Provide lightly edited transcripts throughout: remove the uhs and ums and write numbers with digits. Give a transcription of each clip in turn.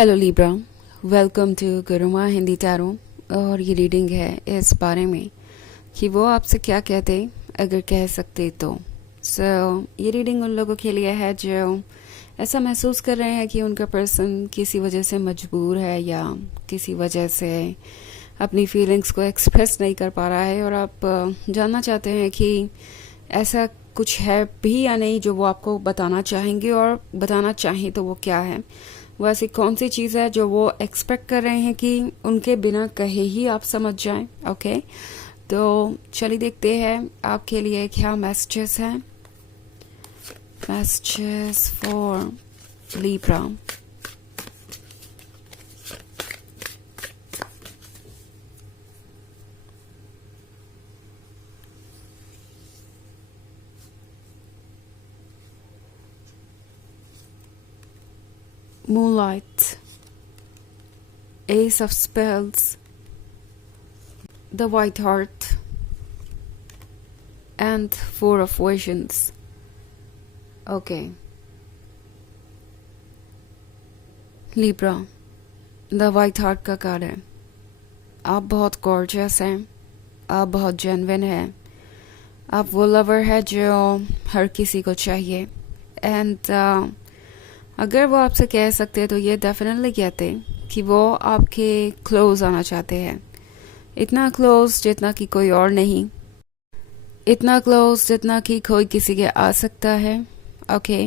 Hello Libra, welcome to Guruma Hindi tarot. और ये reading है इस बारे में कि वो आपसे क्या कहते अगर कह सकते तो। ये रीडिंग उन लोगों के लिए है जो ऐसा महसूस कर रहे हैं कि उनका पर्सन किसी वजह से मजबूर है या किसी वजह से अपनी फीलिंग्स को एक्सप्रेस नहीं कर पा रहा है, और आप जानना चाहते हैं कि ऐसा कुछ है भी या नहीं जो वो आपको बताना चाहेंगे, और बताना चाहें तो वो क्या है, वो ऐसी कौन सी चीज़ है जो वो एक्सपेक्ट कर रहे हैं कि उनके बिना कहे ही आप समझ जाएं। ओके, तो चलिए देखते हैं आपके लिए क्या मैसेजेस हैं। Messages for Libra. Moonlight, Ace of Spells, the White Heart, and Four of Visions. Okay. Libra, the White Heart का कार्ड है। आप बहुत गॉर्जियस हैं, आप बहुत जेन्युइन हैं, आप वो लवर है जो हर किसी को चाहिए। एंड अगर वो आपसे कह सकते तो ये डेफिनेटली कहते कि वो आपके क्लोज आना चाहते हैं। इतना क्लोज जितना कि कोई और नहीं, इतना क्लोज जितना कि कोई किसी के आ सकता है। ओके,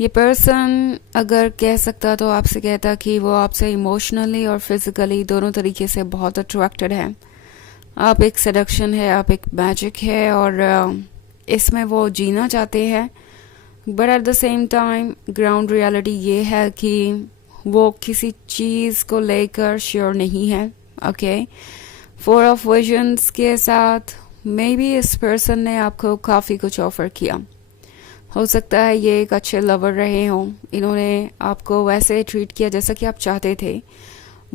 ये पर्सन अगर कह सकता तो आपसे कहता कि वो आपसे इमोशनली और फिजिकली दोनों तरीके से बहुत अट्रैक्टेड है। आप एक सेडक्शन है, आप एक मैजिक है, और इसमें वो जीना चाहते हैं। But at the same time ground reality ये है कि वो किसी चीज़ को लेकर श्योर नहीं है। ओके, फोर ऑफ विजन्स के साथ मे बी इस पर्सन ने आपको काफ़ी कुछ ऑफर किया। हो सकता है ये एक अच्छे लवर रहे हों, इन्होंने आपको वैसे ट्रीट किया जैसा कि आप चाहते थे।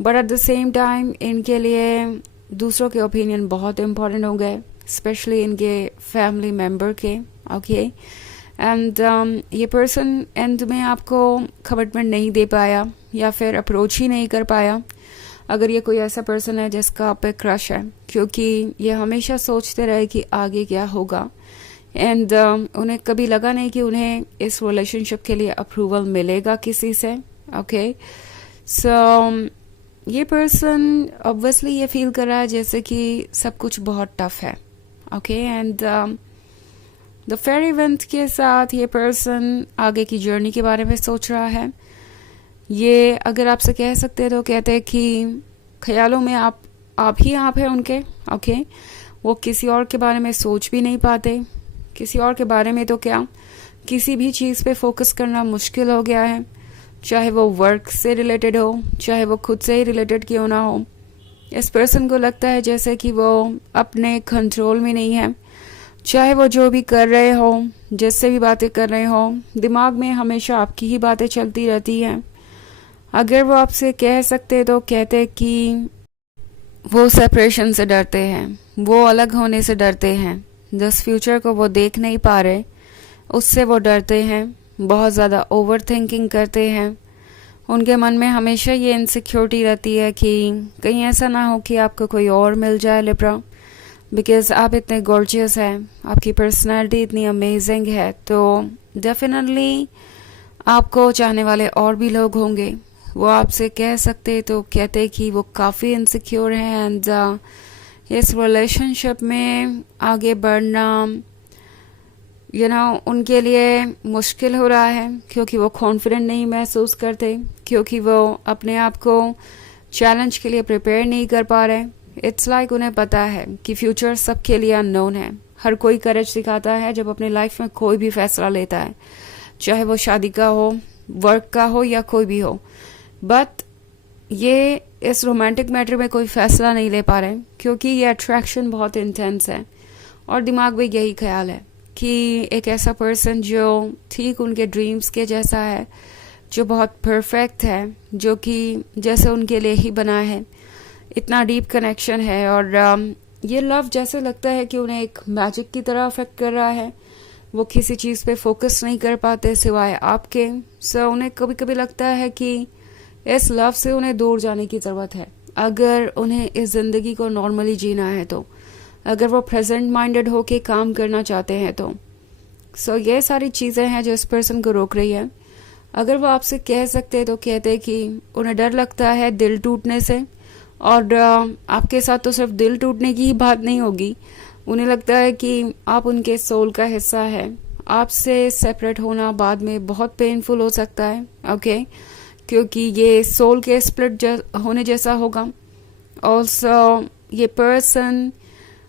But at the same time इनके लिए दूसरों के ओपिनियन बहुत इम्पोर्टेंट हो गए, स्पेशली इनके फैमिली मेम्बर के। ओके, एंड ये पर्सन एंड में आपको कमिटमेंट नहीं दे पाया या फिर अप्रोच ही नहीं कर पाया। अगर ये कोई ऐसा पर्सन है जिसका आप पे क्रश है, क्योंकि ये हमेशा सोचते रहे कि आगे क्या होगा, एंड उन्हें कभी लगा नहीं कि उन्हें इस रिलेशनशिप के लिए अप्रूवल मिलेगा किसी से। ओके, सो ये पर्सन ऑब्वियसली ये फील कर रहा है जैसे कि सब कुछ बहुत टफ है। Okay, and the fair event के साथ ये पर्सन आगे की जर्नी के बारे में सोच रहा है। ये अगर आपसे कह सकते हैं तो कहते हैं कि ख्यालों में आप ही आप हैं उनके। ओके, वो किसी और के बारे में सोच भी नहीं पाते। किसी और के बारे में तो क्या, किसी भी चीज़ पे फोकस करना मुश्किल हो गया है, चाहे वो वर्क से रिलेटेड हो, चाहे वो खुद से ही रिलेटेड क्यों ना हो। इस पर्सन को लगता है जैसे कि वो अपने कंट्रोल में नहीं है। चाहे वो जो भी कर रहे हो, जिससे भी बातें कर रहे हो, दिमाग में हमेशा आपकी ही बातें चलती रहती हैं। अगर वो आपसे कह सकते तो कहते कि वो सेपरेशन से डरते हैं, वो अलग होने से डरते हैं, जिस फ्यूचर को वो देख नहीं पा रहे उससे वो डरते हैं, बहुत ज़्यादा ओवर थिंकिंग करते हैं। उनके मन में हमेशा ये इनसिक्योरिटी रहती है कि कहीं ऐसा ना हो कि आपको कोई और मिल जाए लिब्रा, बिकॉज आप इतने गॉर्जियस हैं, आपकी पर्सनैलिटी इतनी अमेजिंग है, तो डेफिनेटली आपको चाहने वाले और भी लोग होंगे। वो आपसे कह सकते तो कहते कि वो काफ़ी इनसिक्योर हैं, एंड इस रिलेशनशिप में आगे बढ़ना उनके लिए मुश्किल हो रहा है, क्योंकि वो कॉन्फिडेंट नहीं महसूस करते, क्योंकि वो अपने आप को चैलेंज के लिए प्रिपेयर नहीं कर पा रहे। इट्स लाइक उन्हें पता है कि फ्यूचर सबके लिए अननोन है। हर कोई करेज दिखाता है जब अपने लाइफ में कोई भी फैसला लेता है, चाहे वो शादी का हो, वर्क का हो, या कोई भी हो। बट ये इस रोमांटिक मैटर में कोई फैसला नहीं ले पा रहे, क्योंकि ये अट्रैक्शन बहुत इंटेंस है, और दिमाग में यही ख्याल है कि एक ऐसा पर्सन जो ठीक उनके ड्रीम्स के जैसा है, जो बहुत परफेक्ट है, जो कि जैसे उनके लिए ही बना है, इतना डीप कनेक्शन है, और ये लव जैसे लगता है कि उन्हें एक मैजिक की तरह अफेक्ट कर रहा है। वो किसी चीज़ पे फोकस नहीं कर पाते सिवाय आपके। सो उन्हें कभी कभी लगता है कि इस लव से उन्हें दूर जाने की ज़रूरत है अगर उन्हें इस ज़िंदगी को नॉर्मली जीना है तो, अगर वो प्रेजेंट माइंडेड होके काम करना चाहते हैं तो। सो ये सारी चीज़ें हैं जो इस पर्सन को रोक रही है। अगर वो आपसे कह सकते तो कहते कि उन्हें डर लगता है दिल टूटने से, और आपके साथ तो सिर्फ दिल टूटने की ही बात नहीं होगी, उन्हें लगता है कि आप उनके सोल का हिस्सा है। आपसे सेपरेट होना बाद में बहुत पेनफुल हो सकता है, ओके, क्योंकि ये सोल के स्प्लिट होने जैसा होगा। ऑल्सो ये पर्सन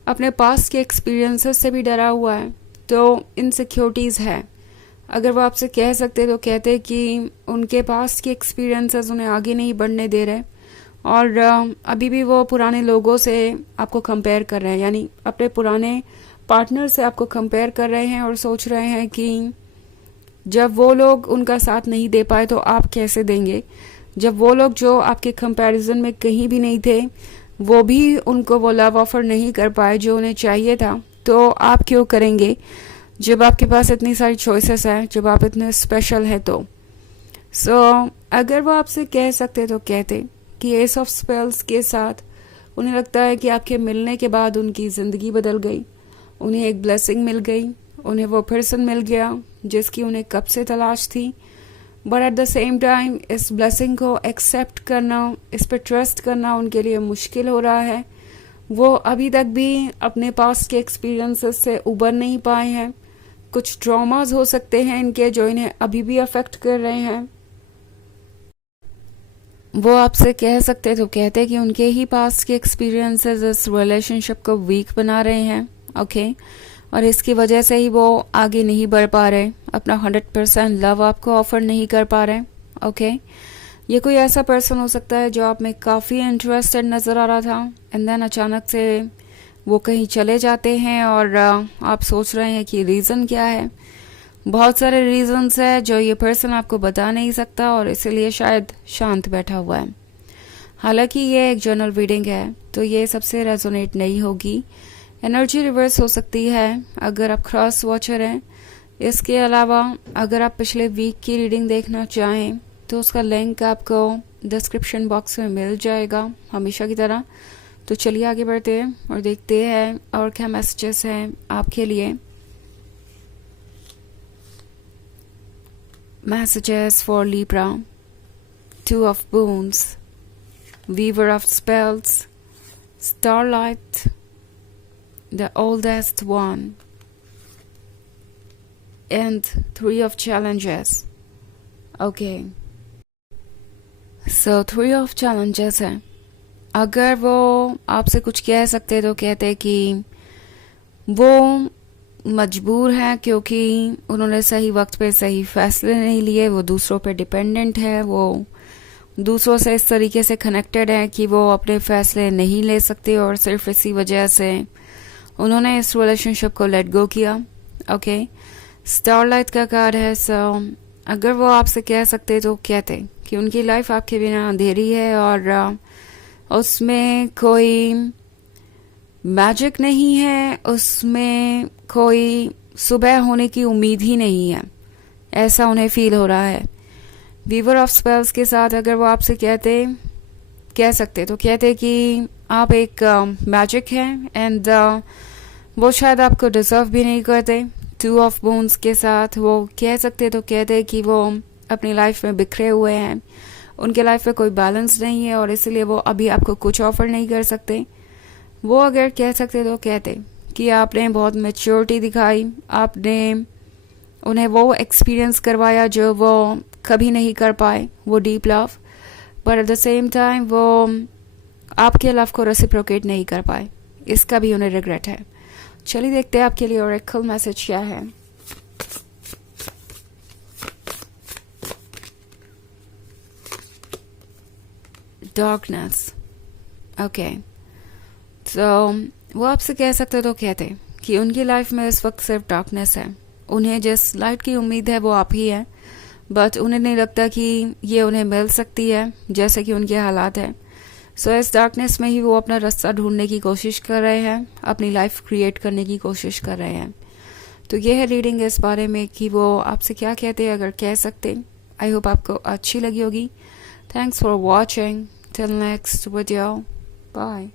अपने पास के एक्सपीरियंसेस से भी डरा हुआ है, तो इनसिक्योरिटीज़ है। अगर वो आपसे कह सकते तो कहते कि उनके पास के एक्सपीरियंसेस उन्हें आगे नहीं बढ़ने दे रहे, और अभी भी वो पुराने लोगों से आपको कंपेयर कर रहे हैं, यानी अपने पुराने पार्टनर से आपको कंपेयर कर रहे हैं और सोच रहे हैं कि जब वो लोग उनका साथ नहीं दे पाए तो आप कैसे देंगे। जब वो लोग जो आपके कंपैरिजन में कहीं भी नहीं थे, वो भी उनको वो लव ऑफर नहीं कर पाए जो उन्हें चाहिए था, तो आप क्यों करेंगे जब आपके पास इतनी सारी चॉइसेस हैं, जब आप इतने स्पेशल हैं तो। अगर वो आपसे कह सकते तो कहते कि एस ऑफ स्पेल्स के साथ उन्हें लगता है कि आपके मिलने के बाद उनकी ज़िंदगी बदल गई, उन्हें एक ब्लेसिंग मिल गई, उन्हें वो पर्सन मिल गया जिसकी उन्हें कब से तलाश थी। But at the same time इस ब्लेसिंग को एक्सेप्ट करना, इस पर ट्रस्ट करना उनके लिए मुश्किल हो रहा है। वो अभी तक भी अपने पास के एक्सपीरियंसेस से उबर नहीं पाए हैं। कुछ ट्रॉमास हो सकते हैं इनके जो इन्हें अभी भी अफेक्ट कर रहे हैं। वो आपसे कह सकते तो कहते कि उनके ही पास के एक्सपीरियंसेस इस रिलेशनशिप को वीक बना रहे हैं, ओके, और इसकी वजह से ही वो आगे नहीं बढ़ पा रहे, अपना 100% लव आपको ऑफर नहीं कर पा रहे, ओके। ये कोई ऐसा पर्सन हो सकता है जो आप में काफ़ी इंटरेस्टेड नज़र आ रहा था, एंड देन अचानक से वो कहीं चले जाते हैं और आप सोच रहे हैं कि रीज़न क्या है। बहुत सारे रीजंस है जो ये पर्सन आपको बता नहीं सकता और इसीलिए शायद शांत बैठा हुआ है। हालांकि ये एक जनरल रीडिंग है तो ये सबसे रेजोनेट नहीं होगी, एनर्जी रिवर्स हो सकती है अगर आप क्रॉस वॉचर हैं। इसके अलावा अगर आप पिछले वीक की रीडिंग देखना चाहें तो उसका लिंक आपको डिस्क्रिप्शन बॉक्स में मिल जाएगा हमेशा की तरह। तो चलिए आगे बढ़ते हैं और देखते हैं और क्या मैसेजेस हैं आपके लिए। Messages for Libra. Two of Wands, Weaver of Spells, Starlight, the Oldest One, and Three of Challenges. Okay. So Three of Challenges है। अगर वो आपसे कुछ कह सकते तो कहते कि वो मजबूर है क्योंकि उन्होंने सही वक्त पे सही फैसले नहीं लिए, वो दूसरों पे डिपेंडेंट है, वो दूसरों से इस तरीके से कनेक्टेड है कि वो अपने फैसले नहीं ले सकते और सिर्फ इसी वजह से उन्होंने इस रिलेशनशिप को लेट गो किया, ओके। स्टारलाइट का कार्ड है। सो अगर वो आपसे कह सकते तो कहते कि उनकी लाइफ आपके बिना अंधेरी है और उसमें कोई मैजिक नहीं है, उसमें कोई सुबह होने की उम्मीद ही नहीं है, ऐसा उन्हें फील हो रहा है। वीवर ऑफ स्पेल्स के साथ अगर वो आपसे कह सकते तो कहते कि आप एक मैजिक हैं एंड वो शायद आपको डिजर्व भी नहीं करते। टू ऑफ बोन्स के साथ वो कह सकते तो कहते कि वो अपनी लाइफ में बिखरे हुए हैं, उनके लाइफ में कोई बैलेंस नहीं है और इसलिए वो अभी आपको कुछ ऑफर नहीं कर सकते। वो अगर कह सकते तो कहते कि आपने बहुत मैच्योरिटी दिखाई, आपने उन्हें वो एक्सपीरियंस करवाया जो वो कभी नहीं कर पाए, वो deep love, but at the same time वो आपके लव को रेसिप्रोकेट नहीं कर पाए, इसका भी उन्हें रिग्रेट है। चलिए देखते हैं आपके लिए ऑरेकल मैसेज क्या है। Darkness, okay. तो वो आपसे कह सकते तो कहते कि उनकी लाइफ में इस वक्त सिर्फ डार्कनेस है, उन्हें जिस लाइट की उम्मीद है वो आप ही है, बट उन्हें नहीं लगता कि ये उन्हें मिल सकती है जैसे कि उनके हालात है। सो इस डार्कनेस में ही वो अपना रास्ता ढूंढने की कोशिश कर रहे हैं, अपनी लाइफ क्रिएट करने की कोशिश कर रहे हैं। तो ये है रीडिंग इस बारे में कि वो आपसे क्या कहते हैं अगर कह सकते। आई होप आपको अच्छी लगी होगी। Thanks for watching. Till next video. Bye.